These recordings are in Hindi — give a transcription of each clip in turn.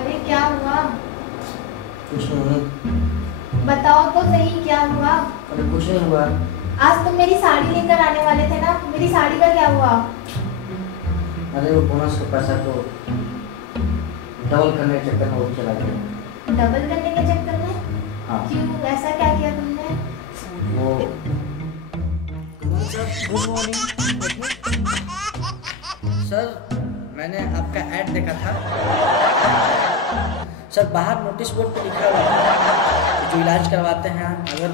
अरे क्या हुआ? कुछ नहीं। बताओ तो सही, क्या हुआ? अरे कुछ नहीं हुआ। आज तुम मेरी साड़ी लेकर आने वाले थे ना, मेरी साड़ी का क्या हुआ? अरे वो बोनस का पैसा तो डबल करने के चक्कर में वो चला गया। डबल करने के चक्कर में? हाँ। क्यों, ऐसा क्या किया तुमने? वो गुड मॉर्निंग सर, मैंने आपका ऐड देखा था सर। बाहर नोटिस बोर्ड पे लिखा हुआ है जो इलाज करवाते हैं अगर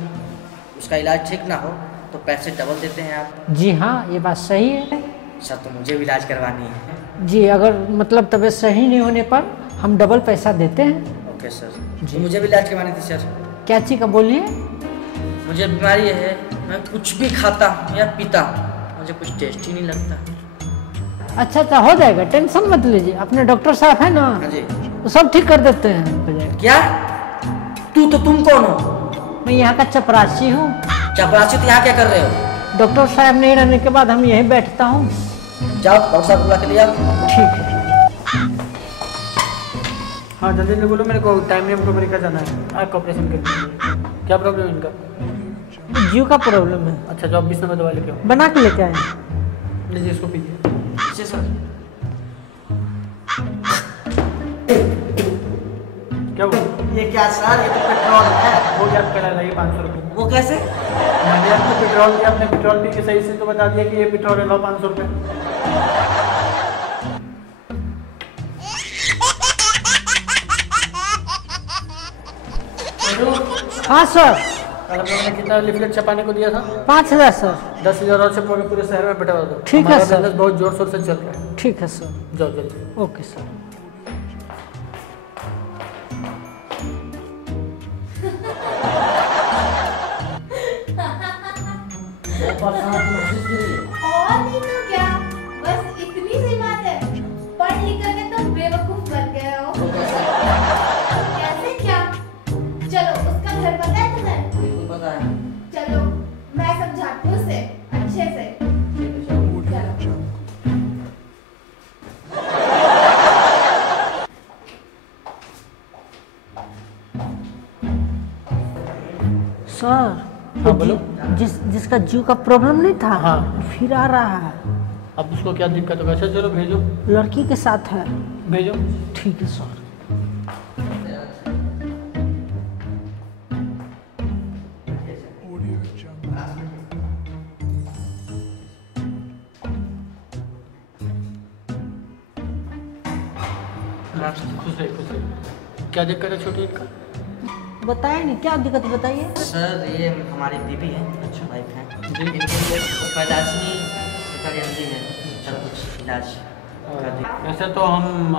उसका इलाज ठीक ना हो तो पैसे डबल देते हैं आप। जी हाँ, ये बात सही है सर तो मुझे भी इलाज करवानी है। जी। अगर मतलब तबीयत सही नहीं होने पर हम डबल पैसा देते हैं। Okay sir. जी। तो मुझे भी इलाज करवानी थी सर। क्या चीज़ का बोलिए? मुझे बीमारी है, मैं कुछ भी खाता हूँ या पीता हूँ, मुझे कुछ टेस्ट ही नहीं लगता। अच्छा अच्छा, हो जाएगा, टेंशन मत लीजिए। अपने डॉक्टर साहब है ना, हाँ जी। वो सब ठीक कर देते हैं, हो जाएगा। क्या? तुम कौन हो? मैं यहाँ का चपरासी हूँ। चपरासी तो यहाँ क्या कर रहे हो? डॉक्टर साहब नहीं रहने के बाद हम यहीं बैठता हूँ। जाओ डॉक्टर साहब बुला के ले आओ। ठीक है। हाँ जल्दी जल्दी बोलो, मेरे को टाइम में अमेरिका जाना है आँख का ऑपरेशन के लिए। क्या प्रॉब्लम है इनका? जीव का प्रॉब्लम है। अच्छा, जो 20 नंबर दवा लेके आओ। बना के लेके आए। लीजिए इसको पीजिए। जी सर। क्या हुआ? ये क्या सर, ये तो पेट्रोल है। हो गया, आपका लाइए 500 रुपये। वो कैसे? मैंने आपको पेट्रोल दिया, आपने पेट्रोल पी के सही से तो बता दिया कि ये पेट्रोल है, लो 500 रुपये। हाँ सर। कल हम लोगों ने कितना लिफलेट छपाने को दिया था? 5000 सर। 10,000 और छपवा के पूरे शहर में बटा दो। ठीक है हमारा सर। बिजनेस बहुत जोर शोर से चल रहा है। ठीक है सर। जाओ जल्दी। Okay sir. और नहीं तो क्या, बस इतनी सी बात है। पढ़ लिख कर के तुम बेवकूफ बन गए हो। कैसे क्या? चलो, उसका घर पता है तुम्हें? बिल्कुल पता है। चलो मैं समझाती हूँ उसे अच्छे से। चलो। सर, हाँ, बोलो। जिसका जीव का प्रॉब्लम नहीं था, हाँ। फिर आ रहा है। अब उसको क्या दिक्कत होगा? अच्छा चलो भेजो, लड़की के साथ है। भेजो। ठीक है सर। खुश रहे, खुश रहे। क्या दिक्कत है छोटी इनका? बताइए नहीं, क्या दिक्कत बताइए। सर ये हमारी बीबी है, अच्छा वाइफ है जी। इनके लिए पैदाशी अंधी है सर, कुछ इलाज कर दीजिए। वैसे तो हम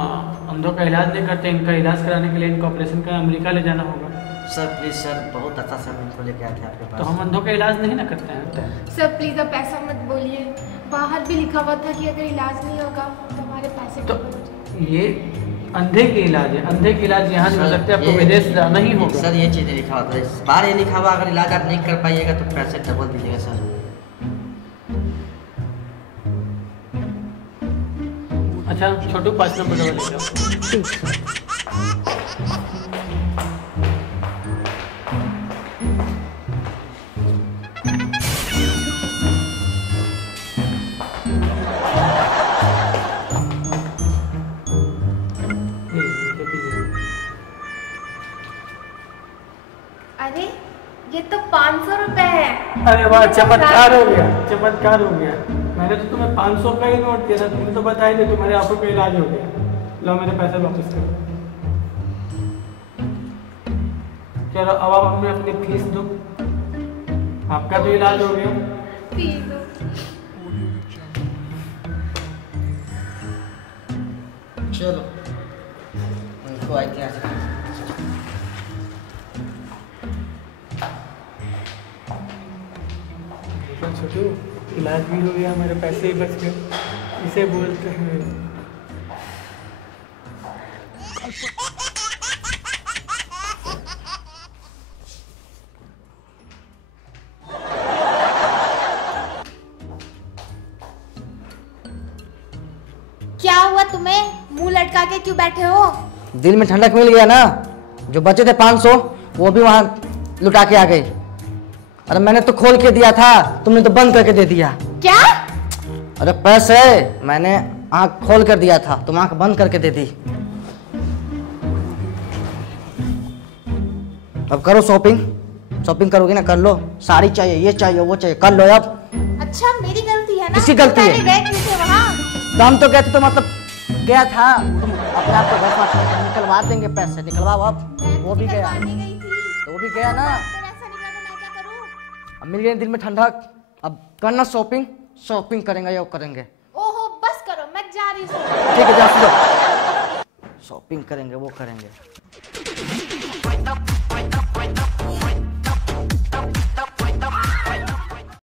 अंधों का इलाज नहीं करते, इनका इलाज कराने के लिए इनका ऑपरेशन का अमेरिका ले जाना होगा। सर प्लीज सर, बहुत अच्छा सर इनको लेके आए थे आपके तो पास। हम अंधों का इलाज नहीं ना करते हैं। सर प्लीज अब पैसा मत बोलिए। बाहर भी लिखा हुआ था कि अगर इलाज नहीं होगा तो हमारे पैसे तो डबल हो जाएंगे। ये अंधे के इलाज है, अंधे के इलाज यहाँ नहीं हो सकते, आपको विदेश जाना ही होगा। सर ये चीज़ लिखा हुआ था, इस बार ये लिखा हुआ अगर इलाज आप नहीं कर पाइएगा तो पैसे डबल दीजिएगा सर। अच्छा छोटू 5 नंबर दवा ले जाओ। ठीक सर। अरे ये तो 500 रुपए है। अरे वाह, चमत्कार हो गया, चमत्कार हो गया। मैंने तो तुम्हें 500 का ही नोट दिया था, तुमने तो बता ही दिया तुम्हारे आंखों का इलाज हो गया। लो मेरे पैसे वापस करो। चलो अब आप हमें अपनी फीस दो, आपका तो इलाज हो गया। फीस दो। चलो उनको आई थी यहाँ छोटू, इलाज भी हो गया, हमारे पैसे ही बच गए, इसे बोलते हैं। क्या हुआ तुम्हें? मुंह लटका के क्यों बैठे हो? दिल में ठंडक मिल गया ना, जो बचे थे 500 वो भी वहां लुटा के आ गई। अरे मैंने तो खोल के दिया था, तुमने तो बंद करके दे दिया। क्या? अरे पैसे मैंने आँख खोल कर दिया था, तुम आँख बंद करके दे दी। अब करो शॉपिंग, शॉपिंग करोगे ना, कर लो। साड़ी चाहिए, ये चाहिए, वो चाहिए, कर लो अब। अच्छा मेरी गलती है ना? किसकी गलती है? पहले गए क्यों थे वहाँ? तो हम तो कहते तो मतलब गया था, तुम अपने आप को घर पर निकलवा देंगे पैसे, निकलवाओ अब। वो भी गया, करवाने गई थी। तो वो भी गया ना। फिर ऐसा निकला तो मैं क्या करूँ? अब मिल गई दिल में ठंडक, अब करना शॉपिंग, शॉपिंग करेंगे या करेंगे। ओहो बस करो, मैं जा रही हूँ। ठीक है जा, शॉपिंग करेंगे वो करेंगे।